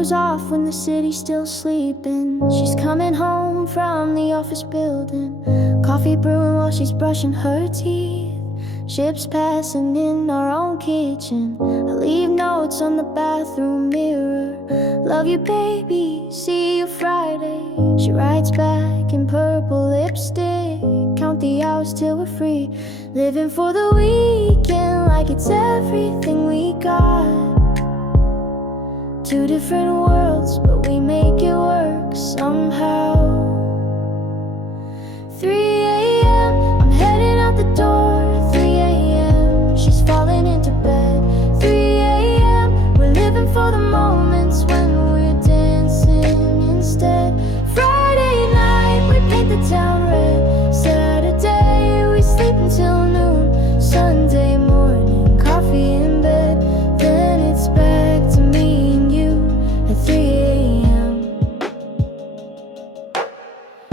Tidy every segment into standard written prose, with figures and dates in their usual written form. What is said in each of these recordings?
goes off when the city's still sleeping. She's coming home from the office building, coffee brewing while she's brushing her teeth. Ships passing in our own kitchen. I leave notes on the bathroom mirror. Love you, baby, see you Friday. She writes back in purple lipstick. Count the hours till we're free. Living for the weekend like it's everything we got. Two different worlds, but we make it work somehow. 3 a.m., I'm heading out the door. 3 a.m., she's falling into bed. 3 a.m., we're living for the moments when we're dancing instead. Friday night, we paint the town red. Saturday, we sleep until noon. Sunday morning, coffee in bed. Then it's back to me and you at 3 a.m.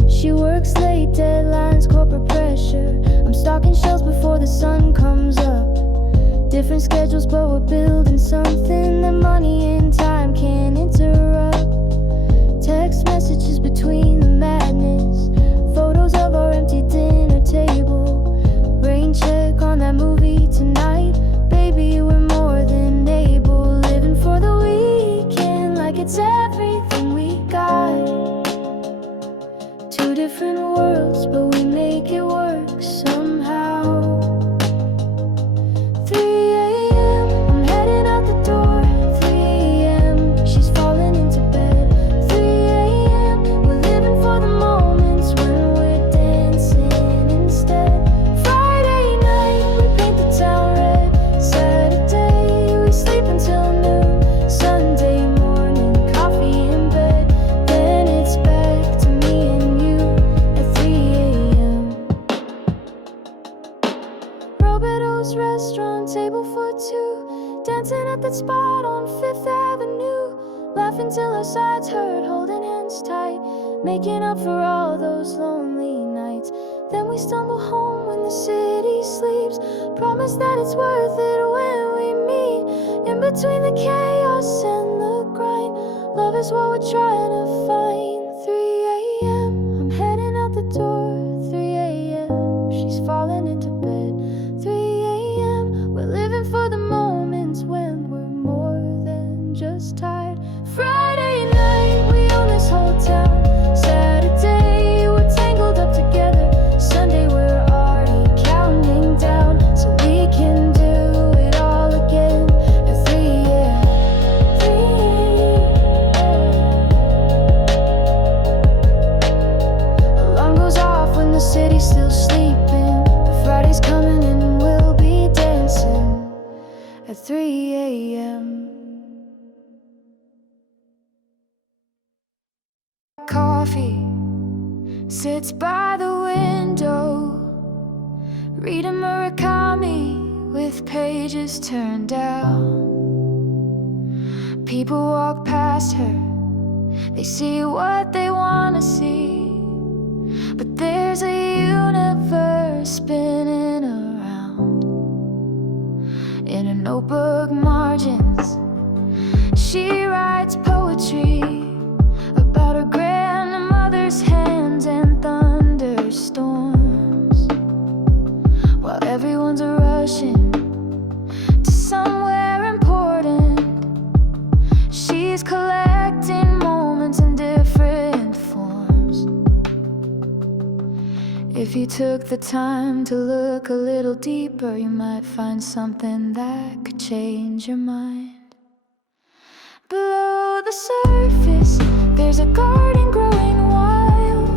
She works late, deadlines, corporate pressure. I'm stocking shelves before the sun comes up. Different schedules, but we're building something that money and time can't interrupt. Text messages between the madness, photos of our empty dinner table. Rain check on that movie tonight. Baby, we're more than able. Living for the weekend like it's everything we got. Two different worlds, but we make it work somehow. 3 a.m., I'm heading out the door. 3 a.m., she's falling into bed. 3 a.m., we're living for the moments when we're dancing instead. Friday night, we paint the town red. Saturday, we sleep until noon. Sunday morning, coffee in bed. Then it's back to me and you at 3 a.m. Roberto's restaurant, table for two. Dancing at that spot on 5th Avenue. Laughing till our sides hurt, holding hands tight. Making up for all those lonely nights. Then we stumble home when the city sleeps. Promise that it's worth it when we meet. In between the chaos and the grind, love is what we're trying to find. 3 a.m., I'm heading out the door. 3 a.m., she's falling into bed. 3 a.m., we're living for the moments when we're more than just tired. Friday night, we own this whole town. Saturday, we're tangled up together. Sunday, we're already counting down so we can do it all again at 3 a.m. 3 a.m. Alarm goes off when the city's still sleeping. Friday's coming and we'll be dancing at 3 a.m. Coffee sits by the window, reading Murakami with pages turned down. People walk past her, they see what they want to see, but there's a universe spinning around. In her notebook margins, she writes poetry about her grandmother's hands and thunderstorms. While everyone's rushing to somewhere important, she's collecting moments in different forms. If you took the time to look a little deeper, you might find something that could change your mind. Below the surface, there's a garden growing wild.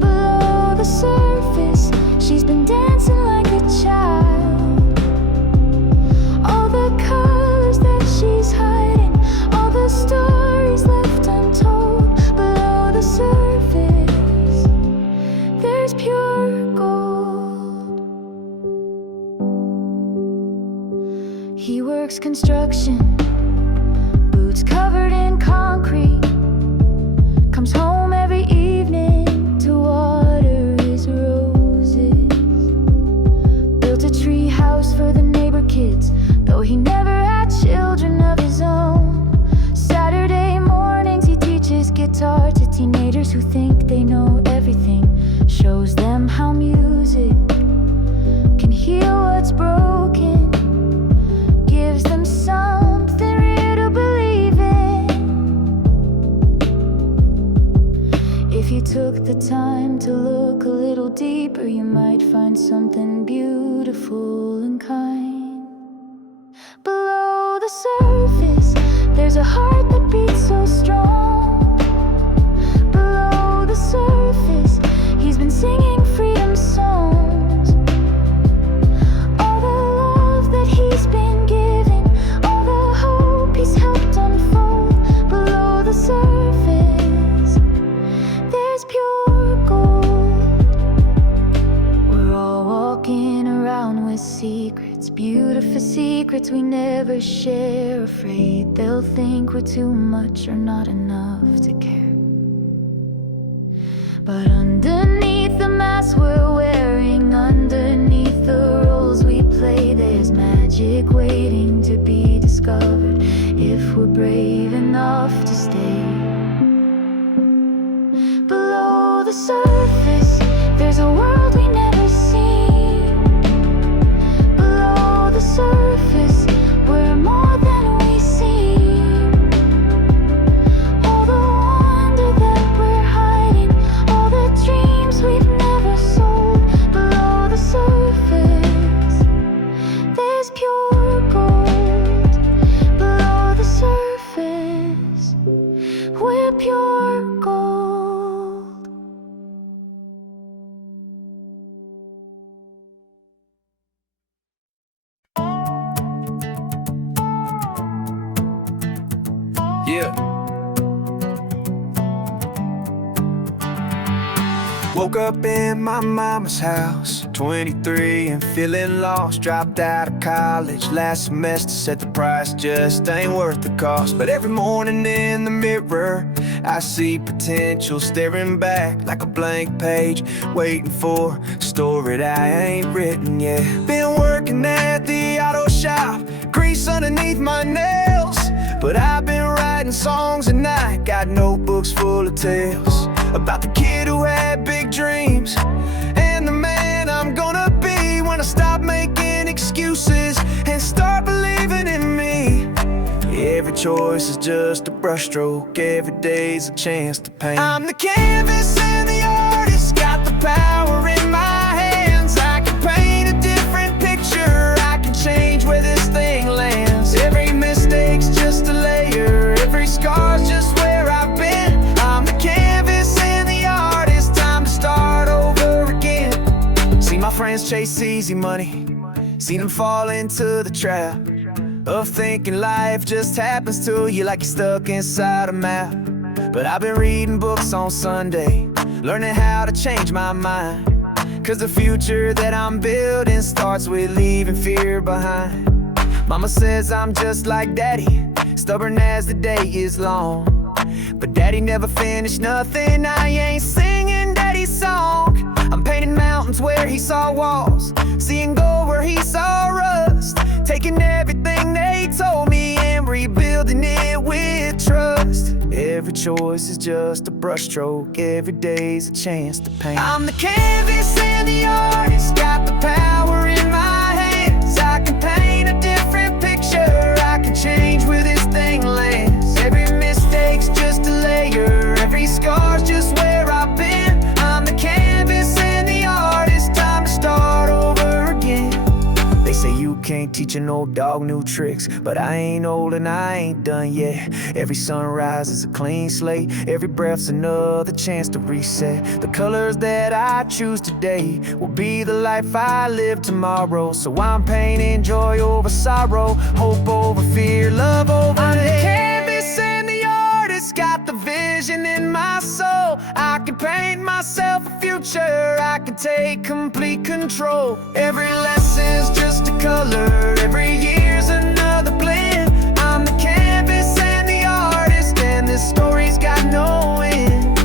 Below the surface, she's been dancing like a child. All the colors that she's hiding, all the stories left untold. Below the surface, there's pure gold. He works construction, boots covered in concrete. Comes home every evening to water his roses. Built a tree house for the neighbor kids, though he never had children of his own. Sat teenagers who think they know everything. Shows them how music can heal what's broken. Gives them something real to believe in. If you took the time to look a little deeper, you might find something beautiful and kind. Below the surface, there's a heart that beats so strong. Below the surface, he's been singing freedom songs. All the love that he's been given, all the hope he's helped unfold. Below the surface, there's pure gold. We're all walking around with secrets, beautiful secrets we never share. Afraid they'll think we're too much or not enough to care. But underneath the mask we're wearing, underneath the roles we play, there's magic waiting to be discovered if we're brave enough to stay. Below the surface, there's a world we never seen. Below the surface, we're more than we seem. All the wonder that we're hiding, all the dreams we've never sold. Below the surface, there's pure gold. Below the surface, we're pure gold. Yeah. Woke up in my mama's house, 23 and feeling lost. Dropped out of college last semester, said the price just ain't worth the cost. But every morning in the mirror, I see potential staring back like a blank page, waiting for a story that I ain't written yet. Been working at the auto shop, grease underneath my nails, but I've been writing songs at night, got notebooks full of tales about the kid who had big dreams and the man I'm gonna be when I stop making excuses and start believing in me. Every choice is just a brushstroke, every day's a chance to paint. I'm the canvas and the artist, got the power in my hands. I can paint a different picture, I can change where this thing lands. Every mistake's just a layer, every scar's just where I've been. I'm the canvas and the artist, time to start over again. See my friends chase easy money, seen them fall into the trap of thinking life just happens to you like you're stuck inside a map. But I've been reading books on Sunday, learning how to change my mind, 'cause the future that I'm building starts with leaving fear behind. Mama says I'm just like daddy, stubborn as the day is long, but daddy never finished nothing, I ain't singing daddy's song. I'm painting mountains where he saw walls, seeing gold where he saw rust, taking everything they told me and rebuilding it with trust. Every choice is just a brushstroke, every day's a chance to paint. I'm the canvas and the artist, got the power in my hands. I can paint a different picture, I can change where this thing lands. Every mistake's just a layer, every scar's just where I've been. I'm the canvas and the artist, time to start over again. They say you can't teach an old dog new tricks, but I ain't old and I ain't done yet. Every sunrise is a clean slate, every breath's another chance to reset. The colors that I choose today will be the life I live tomorrow. So I'm painting joy over sorrow, hope over fear, love over hate. I'm the canvas and the artist, got the vision in my soul. I can paint myself a future, I can take complete control. Every lesson's just a color, every year's another blend. I'm the canvas and the artist, and this story's got no end.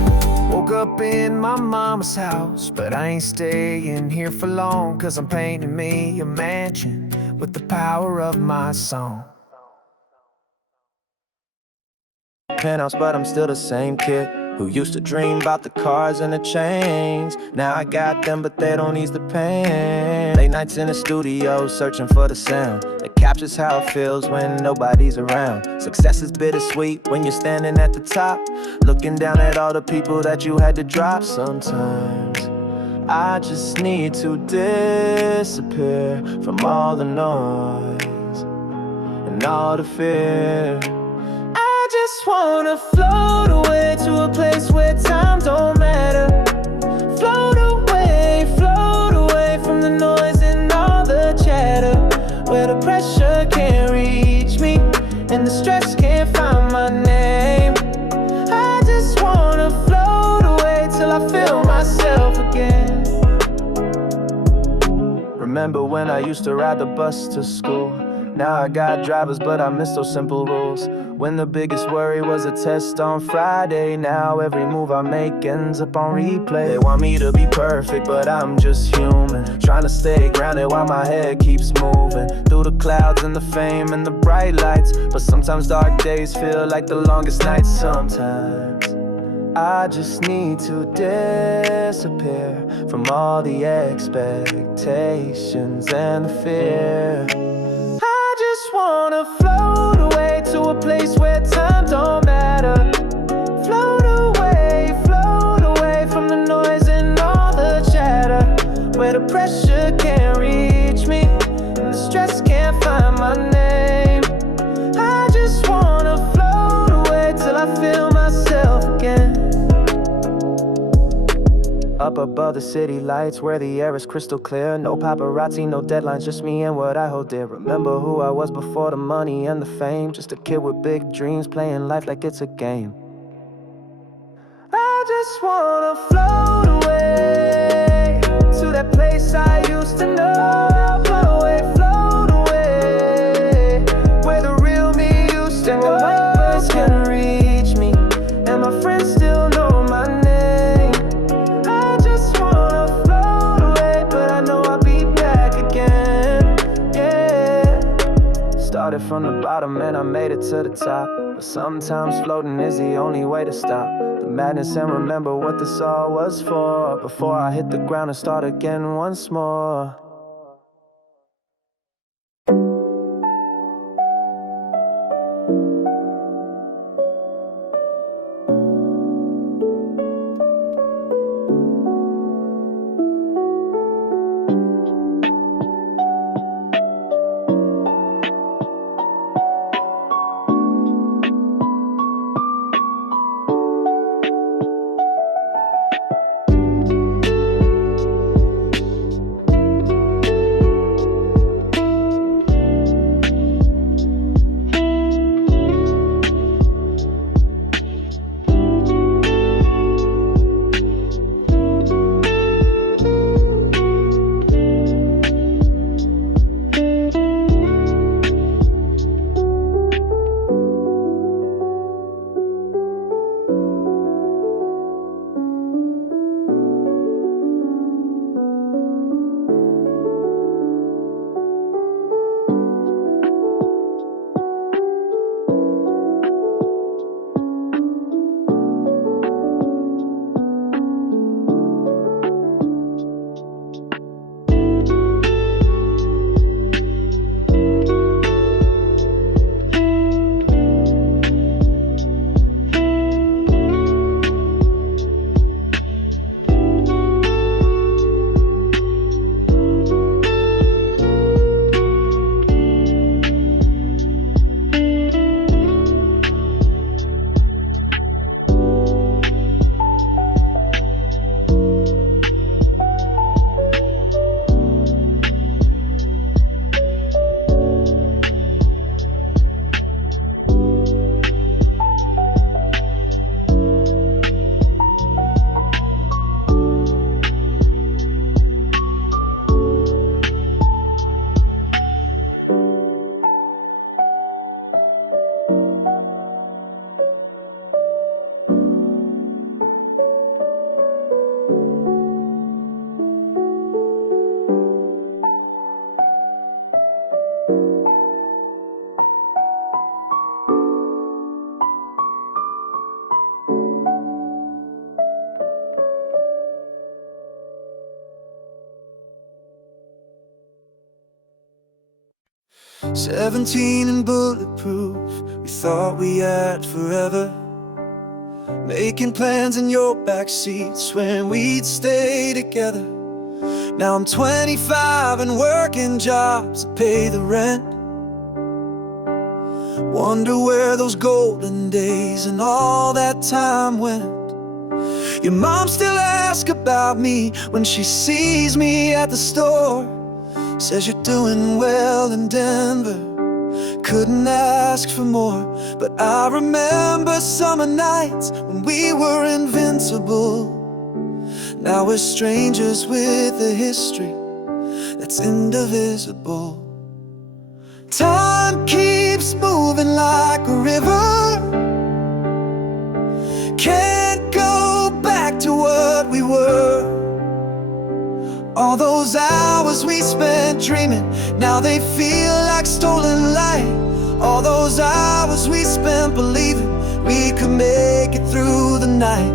Woke up in my mama's house, but I ain't staying here for long, 'cause I'm painting me a mansion with the power of my song. Penthouse, but I'm still the same kid. Who used to dream about the cars and the chains. Now I got them, but they don't ease the pain. Late nights in the studio, searching for the sound that captures how it feels when nobody's around. Success is bittersweet when you're standing at the top, looking down at all the people that you had to drop. Sometimes I just need to disappear from all the noise and all the fear. I just wanna float away to a place where time don't matter. Float away from the noise and all the chatter, where the pressure can't reach me and the stress can't find my name. I just wanna float away till I feel myself again. Remember when I used to ride the bus to school? Now I got drivers, but I miss those simple rules. When the biggest worry was a test on Friday, now every move I make ends up on replay. They want me to be perfect, but I'm just human, trying to stay grounded while my head keeps moving through the clouds and the fame and the bright lights. But sometimes dark days feel like the longest nights. Sometimes I just need to disappear from all the expectations and the fear. I just wanna float away to a place where time don't matter. Float away from the noise and all the chatter, where the pressure can't reach me and the stress can't find my name. I just wanna float away till I feel myself again. Up above the city lights where the air is crystal clear. No paparazzi, no deadlines, just me and what I hold dear. Remember who I was before the money and the fame. Just a kid with big dreams, playing life like it's a game. I just wanna float away to that place I used to know. Float away, where the real me used to go. White birds can reach me, and my friends still know my name. Started from the bottom and I made it to the top, but sometimes floating is the only way to stop the madness and remember what this all was for, before I hit the ground and start again once more. 17 and bulletproof, we thought we had forever. Making plans in your backseat, swearing we'd stay together. Now I'm 25 and working jobs to pay the rent. Wonder where those golden days and all that time went. Your mom still asks about me when she sees me at the store. Says you're doing well in Denver, couldn't ask for more. But I remember summer nights when we were invincible. Now we're strangers with a history that's indivisible. Time keeps moving like a river, can't go back to what we were. All those hours we spent dreaming, now they feel like stolen light. All those hours we spent believing we could make it through the night.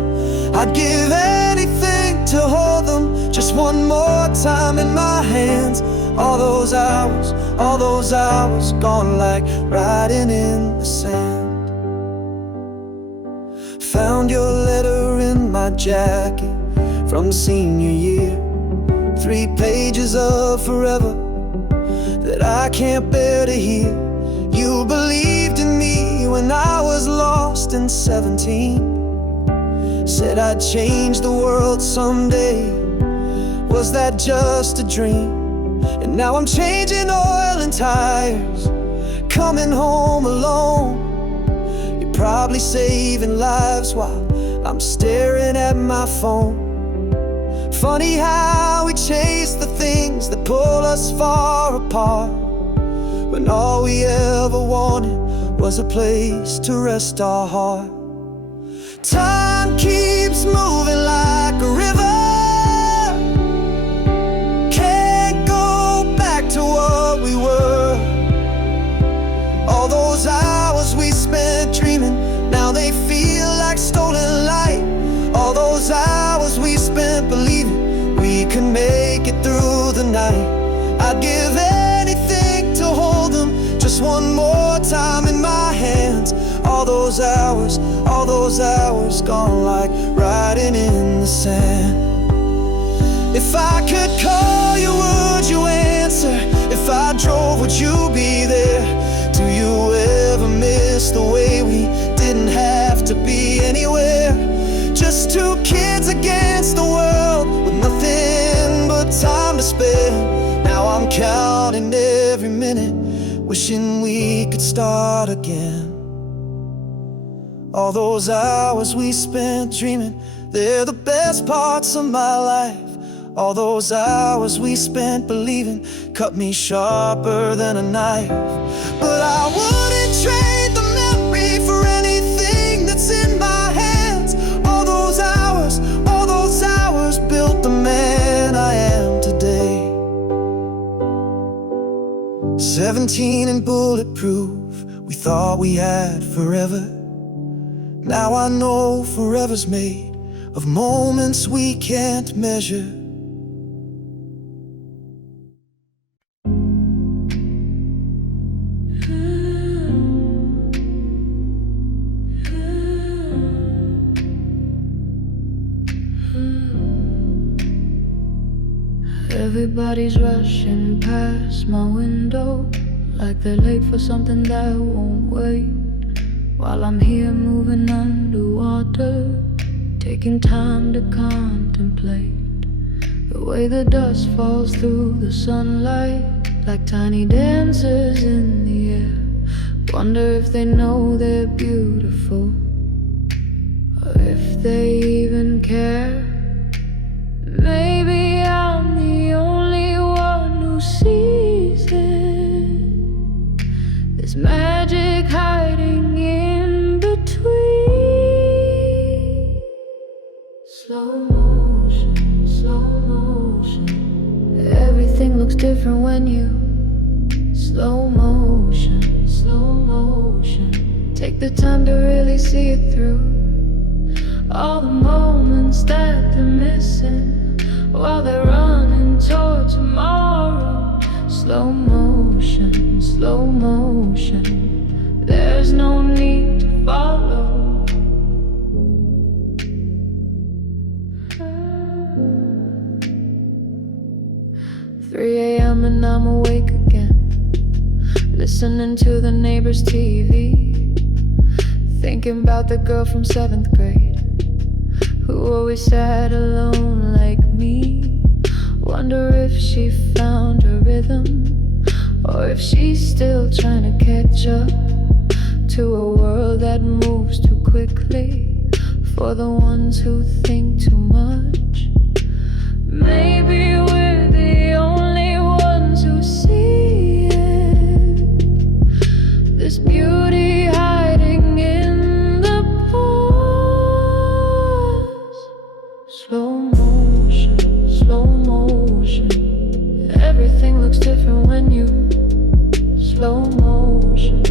I'd give anything to hold them just one more time in my hands. All those hours gone like writing in the sand. Found your letter in my jacket from senior year. 3 pages of forever that I can't bear to hear. You believed in me when I was lost in 17. Said I'd change the world someday. Was that just a dream? And now I'm changing oil and tires, coming home alone. You're probably saving lives while I'm staring at my phone. Funny how we chase the things that pull us far apart, when all we ever wanted was a place to rest our heart. Time keeps moving like a river, can't go back to what we were. All those hours we spent dreaming, now they feel like stolen light. All those hours we spent believing we could make it through the night. I'd give anything to hold them just one more time in my hands. All those hours gone like writing in the sand. If I could call you, would you answer? If I drove, would you be there? Do you ever miss the way we didn't have to be anywhere? Just 2 kids against the world with nothing but time to spare. Now I'm counting every minute, wishing we could start again. All those hours we spent dreaming, they're the best parts of my life. All those hours we spent believing cut me sharper than a knife. But I wouldn't trade the memory for anything that's in my hands. All those hours built the man I am today. 17 and bulletproof, we thought we had forever. Now I know forever's made of moments we can't measure. Everybody's rushing past my window like they're late for something that won't wait. While I'm here moving underwater, taking time to contemplate the way the dust falls through the sunlight like tiny dancers in the air. Wonder if they know they're beautiful, or if they even care. Maybe I'm the only one who sees it. There's magic hiding in between. Slow motion, slow motion. Everything looks different when you slow motion, slow motion. Take the time to really see it through. All the moments that they're missing while they're running toward tomorrow. Slow motion, slow 3 a.m. and I'm awake again, listening to the neighbor's TV, thinking about the girl from 7th grade who always sat alone like me. Wonder if she found her rhythm, or if she's still trying to catch up to a world that moves too quickly for the ones who think too much. Maybe we're the only ones who see it, this beauty hiding in the pause. Slow motion, everything looks different when you slow motion.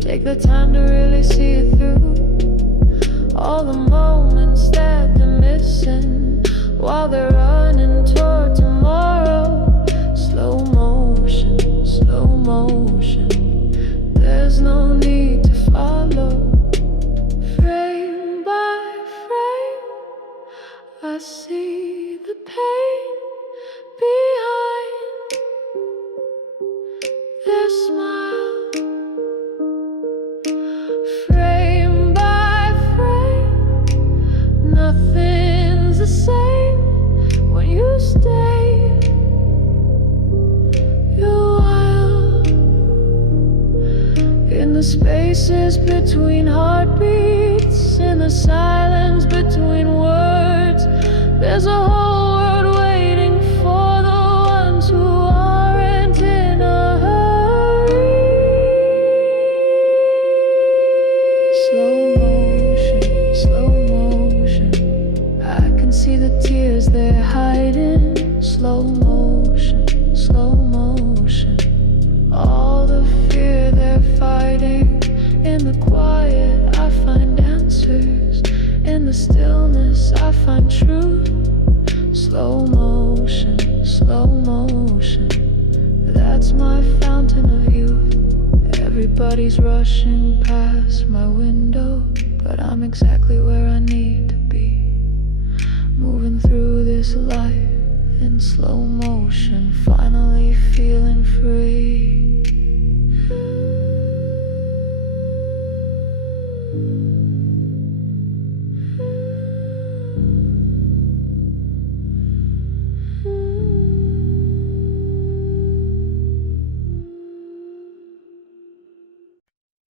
Take the time to really see it through, all the moments that they're missing while they're running toward tomorrow. Slow motion, there's no need to follow. Frame by frame, I see the pain behind their smile. Frame by frame, nothing's the same when you stay. You're wild in the spaces between heartbeats, in the silence between words. There's a whole world waiting for the ones who aren't in a hurry. Slow motion, I can see the tears they're hiding. Slow motion, all the fear they're fighting. In the quiet I find answers, in the stillness I find truth. Slow motion, that's my fountain of youth. Everybody's rushing past my window, but I'm exactly where I need to be, moving through this life in slow motion, finally feeling free.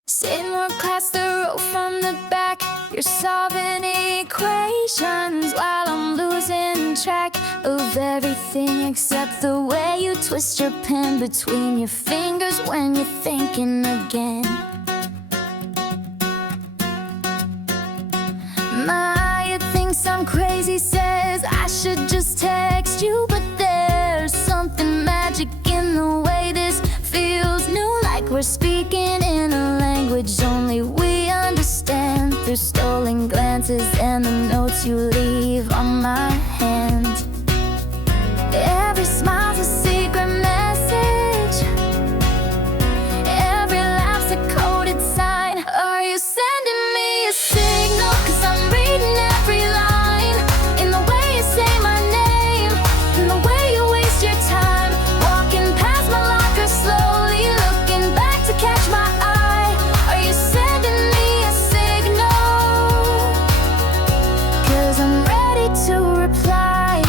Sitting more class the row from the back, you're solving equations while I'm losing track of everything except the way you twist your pen between your fingers when you're thinking again. Maya thinks I'm crazy, says I should just text you, but there's something magic in the way this feels new, like we're speaking in a language only we understand, through stolen glances and the notes you leave on my hand. Every smile's a secret message, every laugh's a coded sign. Are you sending me a signal? 'Cause I'm reading every line, in the way you say my name, in the way you waste your time, walking past my locker slowly, looking back to catch my eye. Are you sending me a signal? 'Cause I'm ready to reply.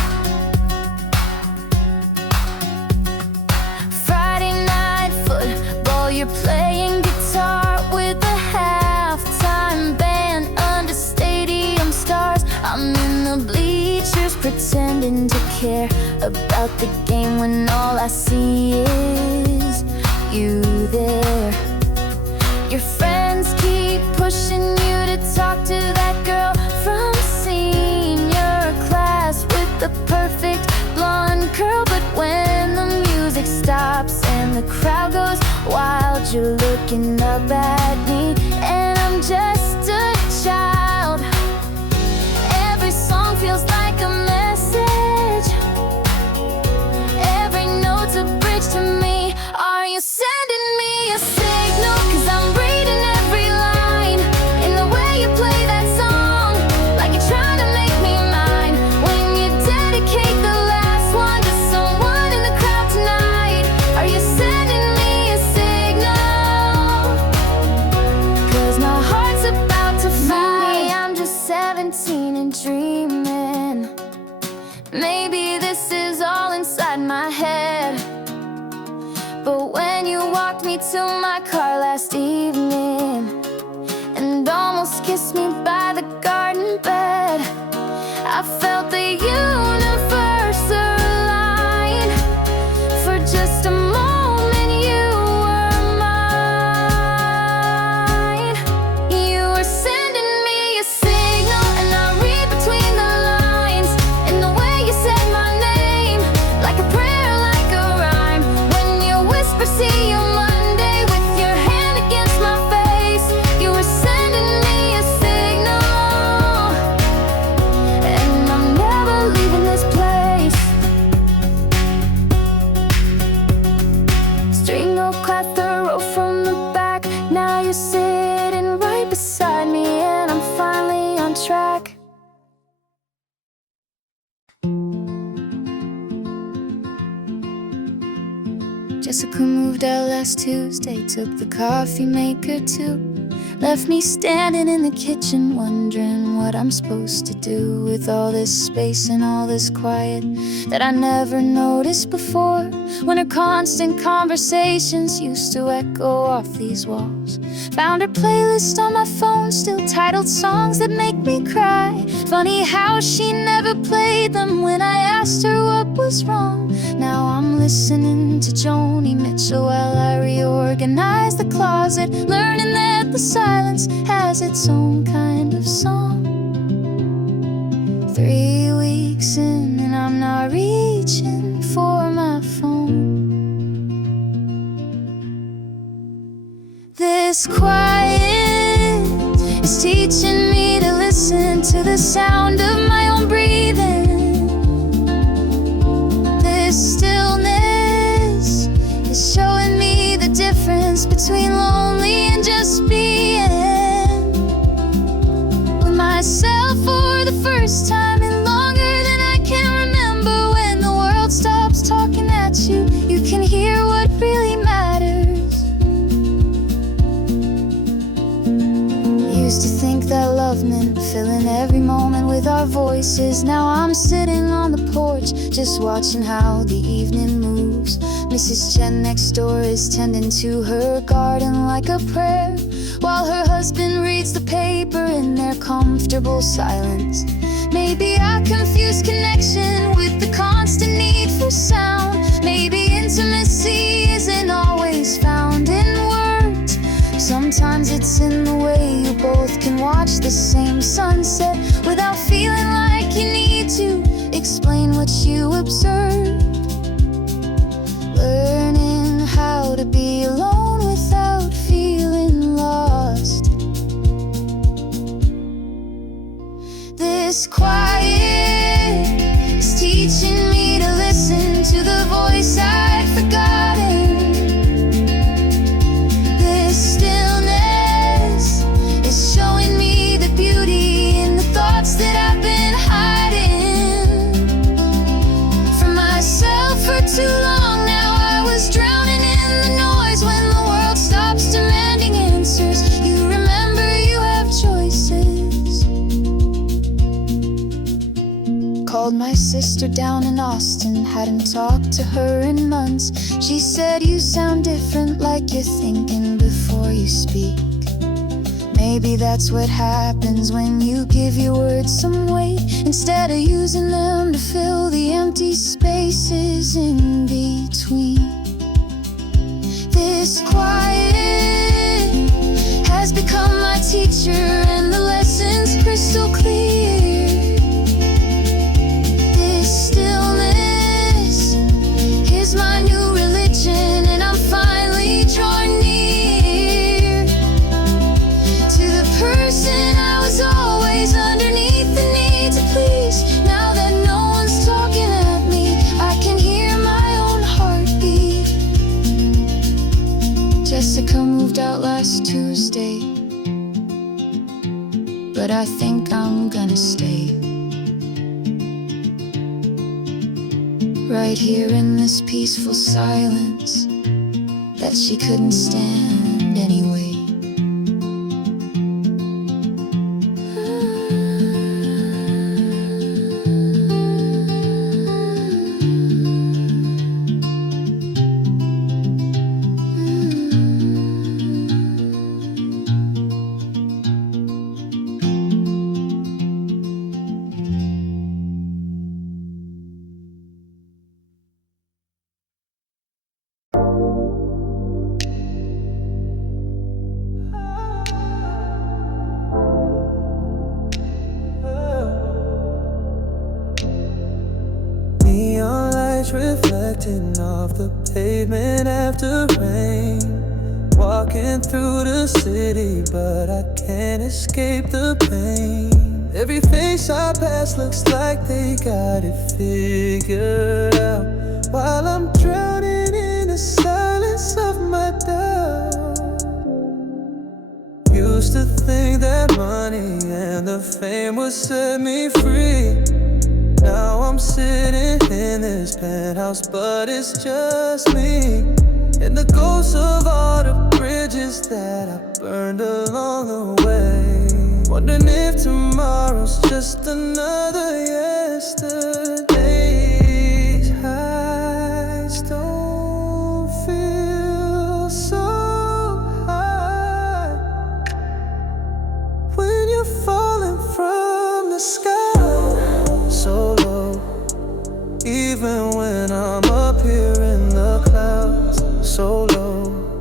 Friday night football, you're playing guitar with the halftime band under stadium stars. I'm in the bleachers pretending to care about the game when all I see is you there. Your friends keep pushing you to talk to that girl from senior class with the perfect blonde curl, but when the music stops and the crowd goes wild, you're looking up at me and I'm just a child. Every song feels like a message, every note's a bridge to me. Are you sending me a signal? 'Cause I'm reading every line, in the way you play that song, like you're trying to make me mine. When you dedicate the last one to in my head. But when you walked me to my car last evening and almost kissed me by the garden bed, I felt the universe align. For just a moment you were mine. You were sending me a signal, and I read between the lines. In the way you said my name, like a prayer, like a rhyme. When you whisper, see you Monday, with your hand against my face. You were sending me a signal, and I'm never leaving this place. String of class, the row from the back. Now you're sitting right beside me, and I'm finally on track. Jessica moved out last Tuesday, took the coffee maker too. Left me standing in the kitchen, wondering what I'm supposed to do with all this space and all this quiet that I never noticed before. When her constant conversations used to echo off these walls. Found her playlist on my phone, still titled songs that make me cry. Funny how she never played them when I asked her what was wrong. Now I'm listening to Joni Mitchell while I reorganize the closet, learning that the silence has its own kind of song. 3 weeks in and I'm not reaching for my phone. This quiet is teaching me to listen to the sound of my own breathing. This stillness is showing me the difference between lonely and just being with myself for the first time in longer than I can remember. When the world stops talking at you, you can hear what really matters. Used to think that love meant filling every moment with our voices. Now I'm sitting on the porch, just watching how the evening moves. Mrs. Chen next door is tending to her garden like a prayer, while her husband reads the paper in their comfortable silence. Maybe I confuse connection with the constant need for sound. Maybe intimacy isn't always found in words. Sometimes it's in the way you both can watch the same sunset without feeling like you need to explain what you observe. Learning how to be alone without feeling lost. This quiet is teaching me to listen to the voice I'd forgotten. This stillness is showing me the beauty in the thoughts that I've been hiding from myself for too long now. I was drowning in the noise. When the world stops demanding answers, you remember you have choices. Called my sister down in Austin, hadn't talked to her in months. She said, you sound different, like you're thinking before you speak. Maybe that's what happens when you give your words some weight, instead of using them to fill the empty spaces in between. This quiet has become my teacher, and the lesson's crystal clear. This stillness is my new religion, and I'm finally drawing near to the person I was always underneath the need to please. Now that no one's talking at me, I can hear my own heartbeat. Jessica moved out last Tuesday, but I think I'm gonna stay right here in this peaceful silence that she couldn't stand anyway. lights reflecting off the pavement after rain. Walking through the city, but I can't escape the pain. Every face I pass looks like they got it figured out, while I'm drowning in the silence of my doubt. Used to think that money and the fame would set me free. Now I'm sitting in this penthouse, but it's just me and the ghosts of all the bridges that I burned along the way. Wondering if tomorrow's just another yesterday. These highs don't feel so high when you're falling from the sky, so low. Even when I'm up here in the clouds, so low,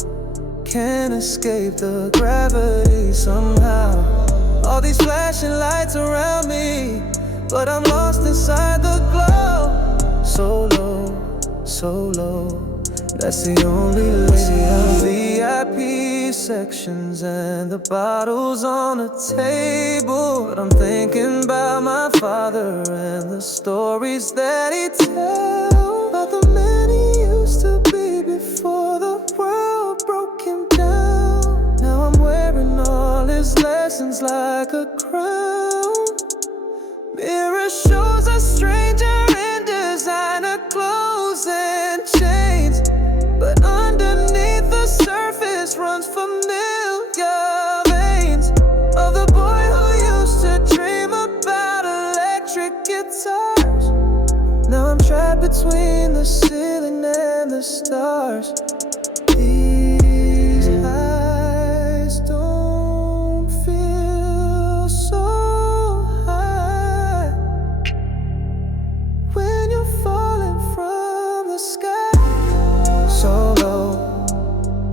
can't escape the gravity somehow. All these flashing lights around me, but I'm lost inside the glow. So low, so low, that's the only way. VIP sections and the bottles on the table, but I'm thinking about my father and the stories that he tells about the man he used to be before the world broke him down. Now I'm wearing all his lessons like a crown. Mirror shows a stranger in designer clothes and chains, but underneath the surface runs familiar veins of the boy who used to dream about electric guitars. Now I'm trapped between the ceiling and the stars. These highs don't feel so high when you're falling from the sky, so low.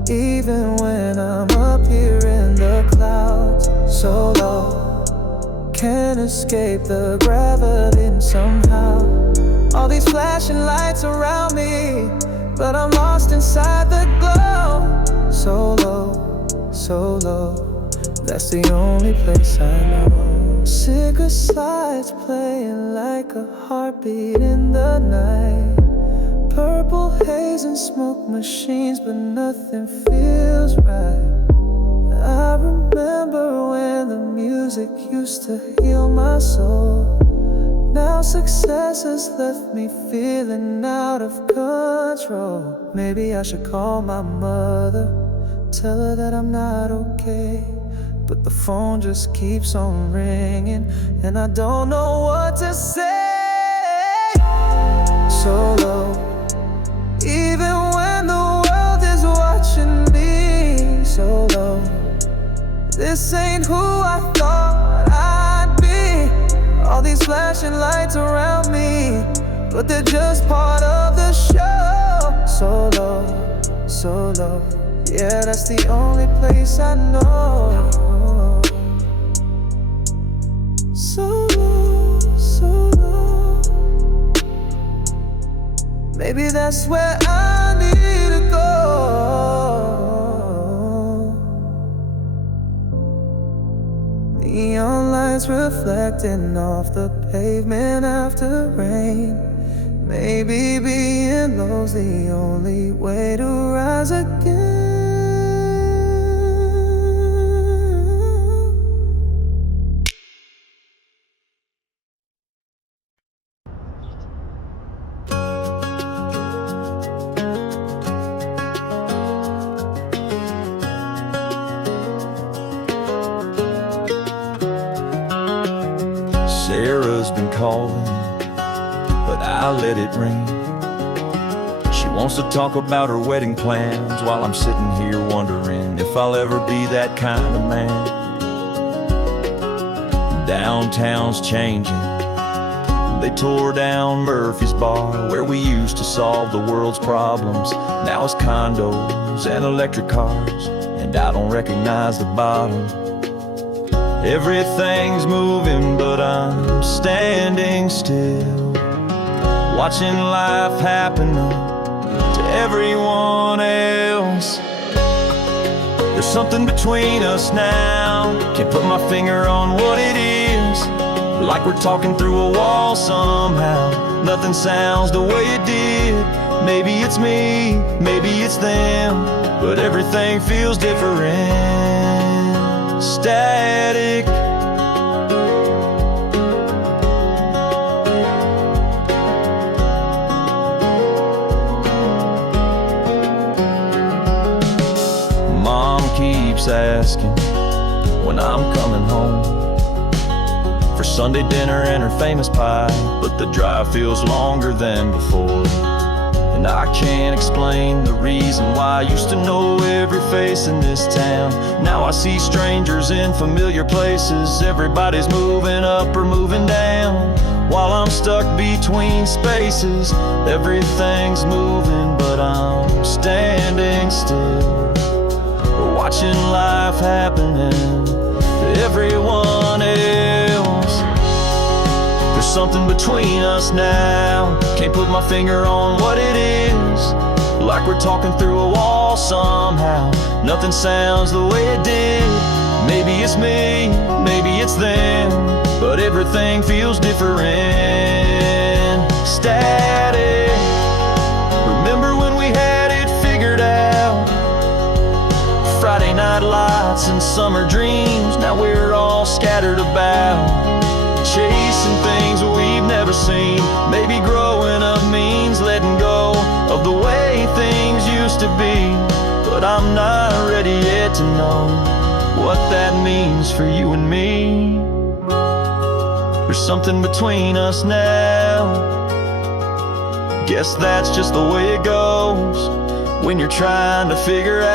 Even when I'm up here in the clouds, so low, can't escape the gravity somehow. All these flashing lights around me, but I'm lost inside the glow. So low, so low, that's the only place I know. Cigarette slides playing like a heartbeat in the night. Purple haze and smoke machines, but nothing feels right. I remember when the music used to heal my soul. Now success has left me feeling out of control. Maybe I should call my mother, tell her that I'm not okay, but the phone just keeps on ringing and I don't know what to say. So low, even when the world is watching me, so low. This ain't who I thought I'd be. All these flashing lights around me, but they're just part of the show. So low, so low, yeah, that's the only place I know. So low, so low, maybe that's where I need to go. Neon lights reflecting off the pavement after rain. Maybe being low's the only way to rise again. Sarah's been calling, but I let it ring. She wants to talk about her wedding plans while I'm sitting here wondering if I'll ever be that kind of man. Downtown's changing. They tore down Murphy's bar where we used to solve the world's problems. Now it's condos and electric cars, and I don't recognize the bottom. Everything's moving, but I'm standing still. watching life happen to everyone else. There's something between us now, can't put my finger on what it is. Like we're talking through a wall somehow, nothing sounds the way it did. Maybe it's me, maybe it's them, but everything feels different. Static. Mom keeps asking when I'm coming home for Sunday dinner and her famous pie, but the drive feels longer than before. And I can't explain the reason why. I used to know every face in this town. Now I see strangers in familiar places. Everybody's moving up or moving down, while I'm stuck between spaces. Everything's moving, but I'm standing still, watching life happening to everyone else. There's something between us now, can't put my finger on what it is. Like we're talking through a wall somehow, nothing sounds the way it did. Maybe it's me, maybe it's them, but everything feels different. Static. Remember when we had it figured out? Friday night lights and summer dreams. Now we're all scattered about, chasing things we've never seen. Maybe growing up means letting go of the way things used to be, but I'm not ready yet to know what that means for you and me. There's something between us now, guess that's just the way it goes when you're trying to figure out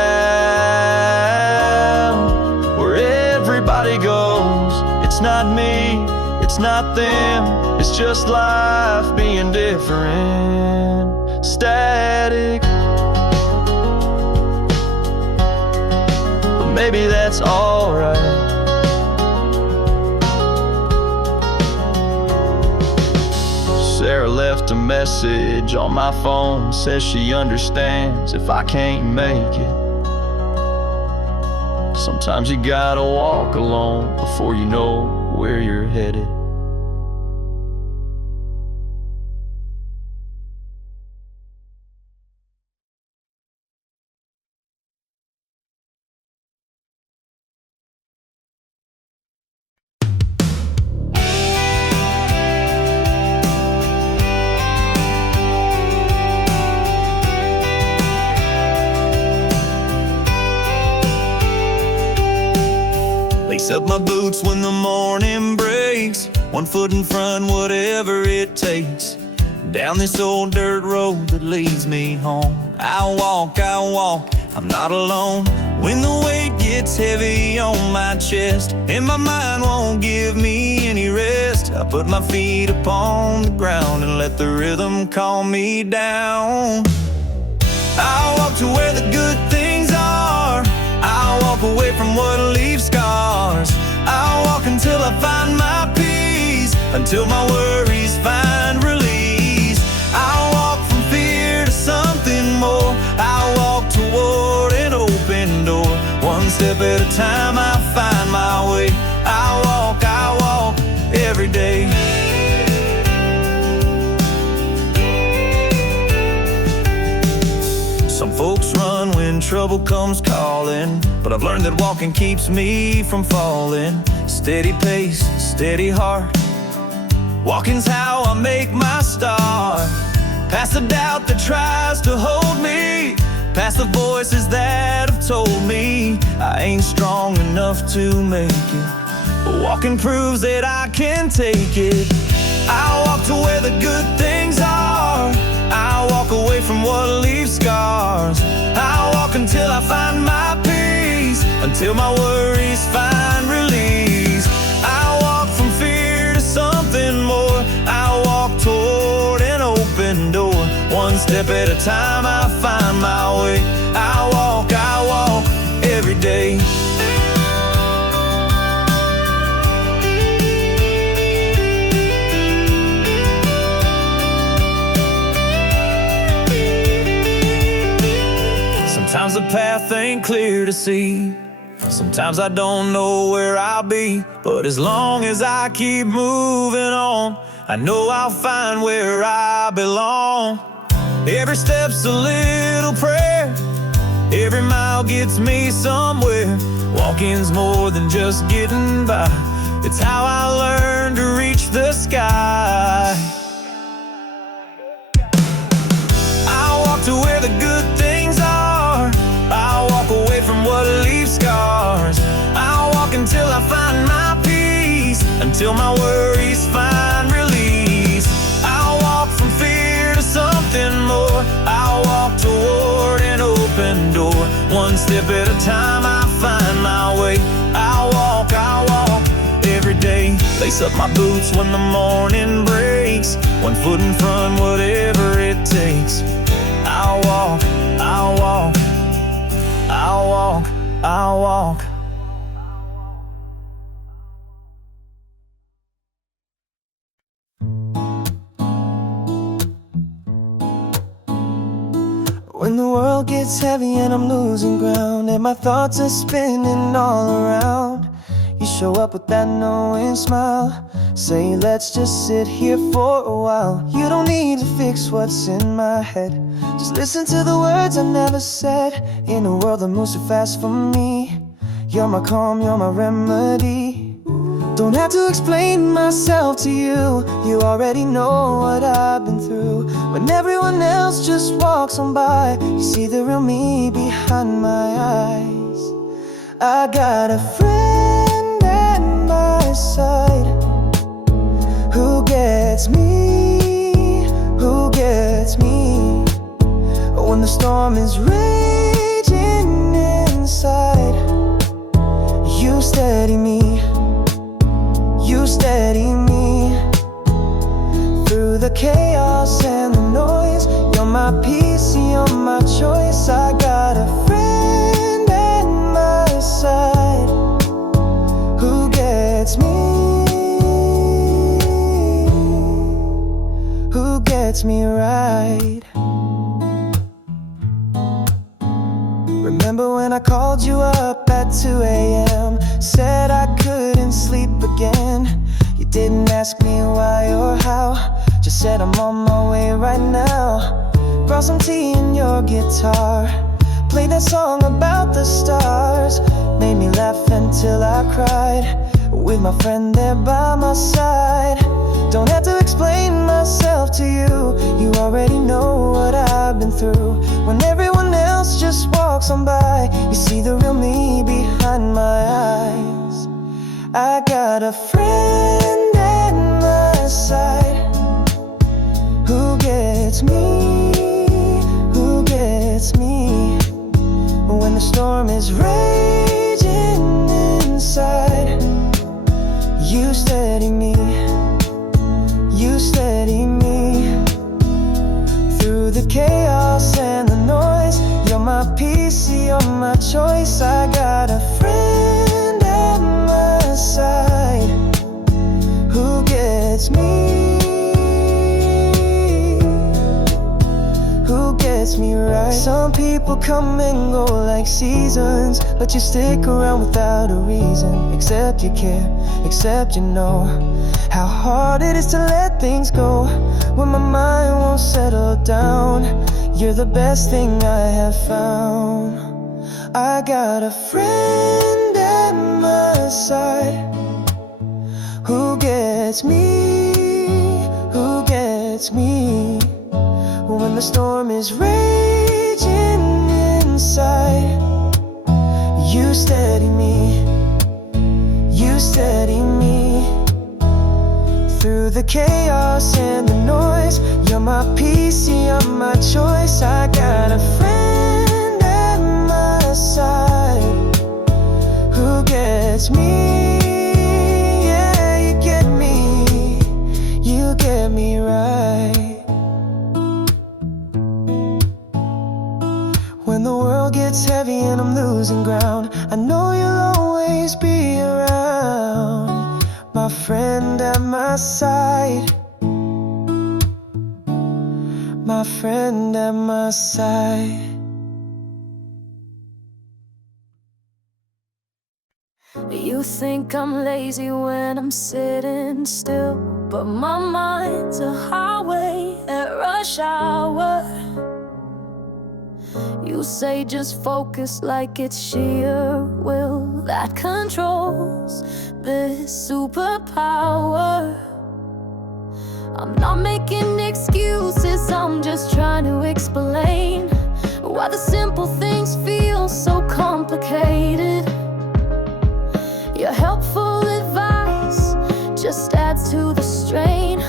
where everybody goes. It's not me, it's not them, it's just life being different. Static. But maybe that's alright. Sarah left a message on my phone, says she understands if I can't make it. Sometimes you gotta walk alone before you know where you're headed. Lace up my boots when the morning breaks, one foot in front, whatever it takes. Down this old dirt road that leads me home. I'll walk, I'm not alone. When the weight gets heavy on my chest and my mind won't give me any rest, I put my feet upon the ground and let the rhythm calm me down. I'll walk to where the good things are, I'll walk away from what leaves scars. I'll walk until I find my peace, until my worries find release. I'll walk from fear to something more, I'll walk toward an open door. One step at a time I find my way. I'll walk every day. Some folks run when trouble comes calling, but I've learned that walking keeps me from falling. Steady pace, steady heart, walking's how I make my start. Past the doubt that tries to hold me, past the voices that have told me I ain't strong enough to make it, but walking proves that I can take it. I'll walk to where the good things are, I'll walk away from what leaves scars. I'll walk until I find my peace, until my worries find release. I'll walk from fear to something more, I'll walk toward an open door. One step at a time I find my way. I'll walk every day. the path ain't clear to see. Sometimes I don't know where I'll be, but as long as I keep moving on, I know I'll find where I belong. Every step's a little prayer, every mile gets me somewhere. Walking's more than just getting by, it's how I learned to reach the sky. I walk to where the good things are, I walk away from what leaves scars. I walk until I find my peace, until my worries find release. I walk from fear to something more, I walk toward an open door. One step at a time I find my way. I walk every day. Lace up my boots when the morning breaks, one foot in front, whatever it takes. I'll walk, I'll walk, I'll walk, I'll walk. When the world gets heavy and I'm losing ground, and my thoughts are spinning all around, you show up with that knowing smile, say let's just sit here for a while. You don't need to fix what's in my head, just listen to the words I never said. In a world that moves so fast for me, you're my calm, you're my remedy. Don't have to explain myself to you, you already know what I've been through. When everyone else just walks on by, you see the real me behind my eyes. I got a friend at my side, who gets me, who gets me. When the storm is raging inside, you steady me, you steady me. Through the chaos and the noise, you're my peace, you're my choice. I got a friend at my side, who gets me, who gets me right. Remember when I called you up at 2 a.m., said I couldn't sleep again. You didn't ask me why or how, just said I'm on my way right now. Brought some tea and your guitar, played that song about the stars, made me laugh until I cried, with my friend there by my side. Don't have to explain myself to you, you already know what I've been through. When everyone else just walks on by, you see the real me behind my eyes. I got a friend at my side, who gets me, who gets me. When the storm is raging inside, you steady me, you steady me. Through the chaos and the noise, you're my peace, you're my choice. I got a friend at my side, who gets me, who gets me right. Some people come and go like seasons, but you stick around without a reason. Except you care, except you know how hard it is to let things go when my mind won't settle down. You're the best thing I have found. I got a friend at my side, who gets me, who gets me. When the storm is raging inside, you steady me, you steady me. Through the chaos and the noise, you're my peace, you're my choice. I got a friend at my side, who gets me, yeah, you get me right. When the world gets heavy and I'm losing ground, I know you'll always be around, my friend at my side, my friend at my side. You think I'm lazy when I'm sitting still, but my mind's a highway at rush hour. You say just focus like it's sheer will that controls this superpower. I'm not making excuses, I'm just trying to explain why the simple things feel so complicated. Your helpful advice just adds to the strain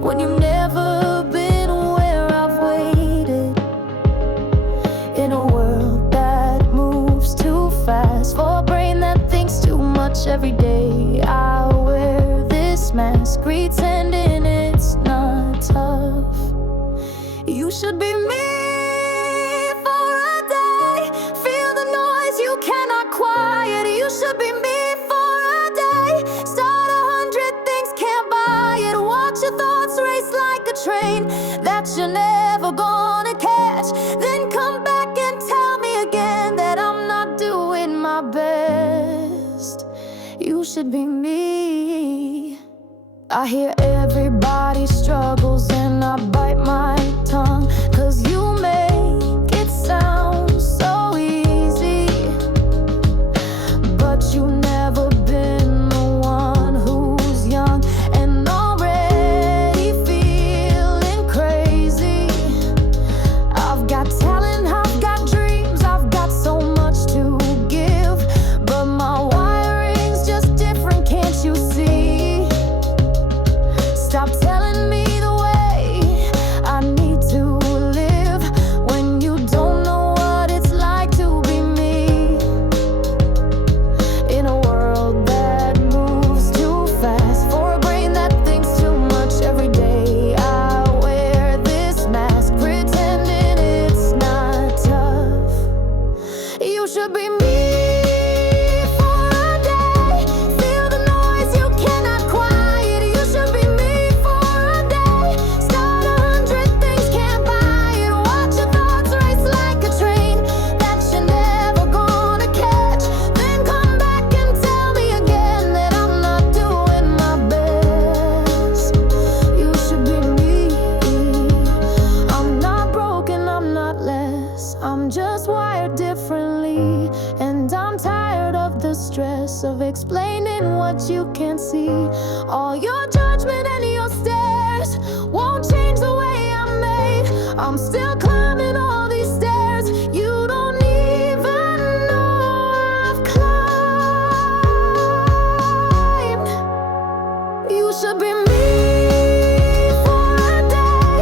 when you've never been where I've waited. In a world that moves too fast for a brain that thinks too much every day, I wear this mask pretending it's not tough. You should be me for a day. Feel the noise you cannot quiet. You should be me for a day. Start 100 things, can't buy it. Watch your thoughts race like a train that you're never gonna catch. Then come back and tell me again that I'm not doing my best. You should be me. I hear everybody's struggles and I bite my tongue, 'cause you make it sound so easy, but you've never been the one who's young and already feeling crazy. I've got talent, I've got dreams, I've got so much to give, but my wiring's just different, can't you see? Stop telling me the way I need to live when you don't know what it's like to be me. In a world that moves too fast for a brain that thinks too much every day, I wear this mask pretending it's not tough. You should be me for a day. Feel the noise you cannot quiet. You should be me for a day. Start 100 things, can't buy it. Watch your thoughts race like a train that you're never gonna catch. Then come back and tell me again that I'm not doing my best. You should be me. I'm not broken, I'm not less. I'm just wired differently, and I'm tired of the stress of explaining what you can't see. All your judgment and your stares won't change the way I'm made. I'm still climbing all these stairs you don't even know I've climbed. You should be me for a day.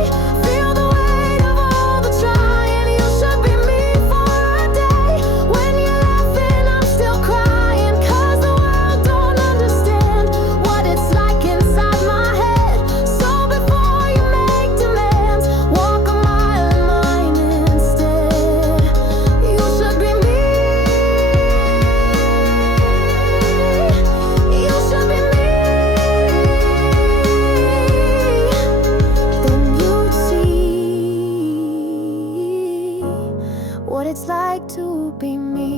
Feel the weight of all the trying. You should be me for a day. When you're laughing, I'm still crying, 'cause the world don't understand what it's like inside my head. So before you make demands, walk a mile in mine instead. You should be me. You should be me. Then you'd see what it's like to be me.